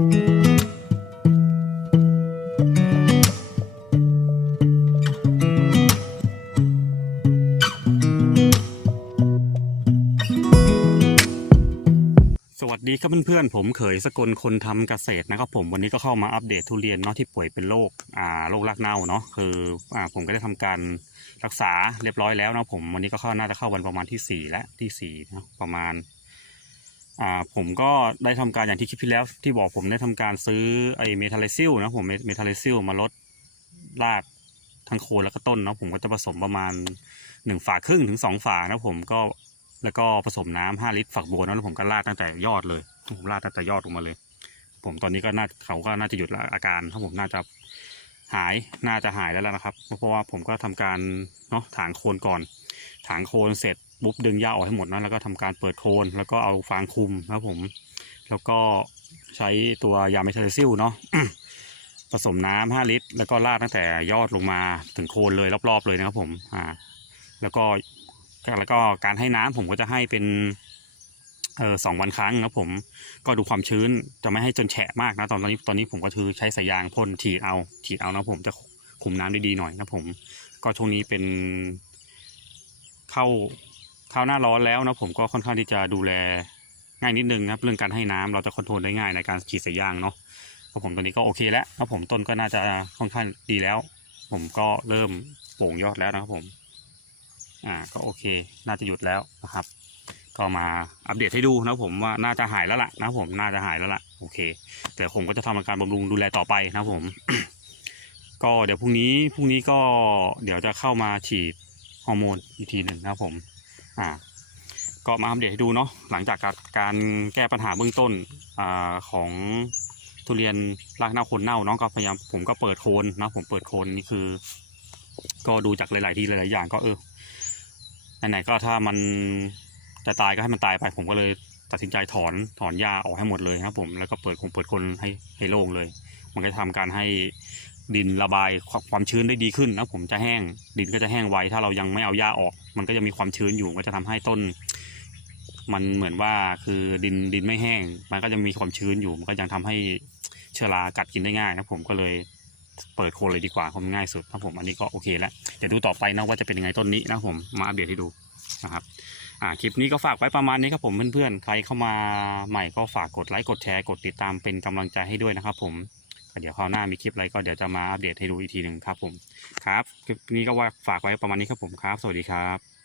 สวัสดีครับเพื่อนๆผมเขยสกลคนทำเกษตรนะครับผมวันนี้ก็เข้ามาอัปเดตทุเรียนเนาะที่ป่วยเป็นโรคอ่าโรครากเน่าเนาะคืออ่าผมก็ได้ทำการรักษาเรียบร้อยแล้วนะผมวันนี้ก็เข้าน่าจะเข้าวันประมาณที่สี่และที่สี่นะประมาณ อ่าผมก็ได้ทำการอย่างที่คลิปที่แล้วที่บอกผมได้ทำการซื้อไอเมทัลเลซิลนะผมเมทัลเลซิลมาลดรากทั้งโคนแล้วก็ต้นเนาะผมก็จะผสมประมาณหนึ่งฝาครึ่งถึงสองฝานะผมก็แล้วก็ผสมน้ำห้าลิตรฝักบัวนะแล้วผมก็ราดตั้งแต่ยอดเลยผมราดตั้งแต่ยอดลงมาเลย ผมตอนนี้ก็น่าเขาก็น่าจะหยุดอาการถ้าผมน่าจะหายน่าจะหายแล้วล่ะนะครับ เพราะว่าผมก็ทำการเนาะถางโคนก่อน ถางโคนเสร็จปุ๊บดึงหญ้าออกให้หมดนะแล้วก็ทำการเปิดโคนแล้วก็เอาฟางคุมนะครับผม แล้วก็ใช้ตัวยาเมทัลซิลเนาะผสมน้ำห้าลิตร แล้วก็ราดตั้งแต่ยอดลงมาถึงโคนเลยรอบๆเลยนะครับผมอ่าแล้วก็แล้วก็การให้น้ำผมก็จะให้เป็นเออสองวันครั้งนะผมก็ดูความชื้นจะไม่ให้จนแฉะมากนะตอนนี้ตอนนี้ผมก็คือใช้สายยางพ่นฉีดเอาฉีดเอานะผมจะคุมน้ำได้ดีหน่อยนะผม ก็ช่วงนี้เป็น เข้าเข้าหน้าร้อนแล้วนะผมก็ค่อนข้างที่จะดูแลง่ายนิดนึงนะครับเรื่องการให้น้ำเราจะคอนโทรลได้ง่ายในการฉีดใสายางเนาะเพราะผมตอนนี้ก็โอเคแล้วนะผมต้นก็น่าจะค่อนข้างดีแล้ว ผมก็เริ่มโป่งยอดแล้วนะครับผมอ่าก็โอเค น่าจะหยุดแล้วนะครับ ก็มาอัปเดตให้ดูนะผมว่าน่าจะหายแล้วล่ะนะผมน่าจะหายแล้วล่ะโอเคแต่ผมก็จะทำการบำรุงดูแลต่อไปนะผม ก็เดี๋ยวพรุ่งนี้พรุ่งนี้ก็เดี๋ยวจะเข้ามาฉีด อร์โมนอีกทีหนึ่งนะครับผมอ่าก็มาอัปเดตให้ดูเนาะหลังจากการแก้ปัญหาเบื้องต้นอ่าของทุเรียนรากเน่าโคนเน่าเนาะก็พยายามผมก็เปิดโคนนะผมเปิดโคนนี่คือ ก็ดูจากหลาย ๆ ที่หลาย ๆ อย่างก็เออไหนๆก็ถ้ามันจะตายก็ให้มันตายไป ผมก็เลยตัดสินใจถอนถอนหญ้าออกให้หมดเลยครับผมแล้วก็เปิดคงเปิดคนให้ให้โล่งเลย มันก็จะทำการให้ ดินระบายความชื้นได้ดีขึ้นนะผมจะแห้งดินก็จะแห้งไวถ้าเรายังไม่เอาหญ้าออก มันก็จะมีความชื้นอยู่ก็จะทำให้ต้น มันเหมือนว่าคือดินดินไม่แห้ง มันก็จะมีความชื้นอยู่ มันก็ยังทำให้เชื้อรากัดกินได้ง่ายนะผมก็เลยเปิดโคนเลยดีกว่าเพราะมันง่ายสุดนะผมอันนี้ก็โอเคแล้วเดี๋ยวดูต่อไปนะว่าจะเป็นยังไงต้นนี้นะผมมาอัปเดตให้ดูนะครับอ่าคลิปนี้ก็ฝากไว้ประมาณนี้ครับผมเพื่อนๆใครเข้ามาใหม่ก็ฝากกดไลค์กดแชร์กดติดตามเป็นกำลังใจให้ด้วยนะครับผม เดี๋ยวคราวหน้ามีคลิปอะไรก็เดี๋ยวจะมาอัปเดตให้ดูอีกทีหนึ่งครับผมครับคลิปนี้ก็ว่าฝากไว้ประมาณนี้ครับผมครับ สวัสดีครับ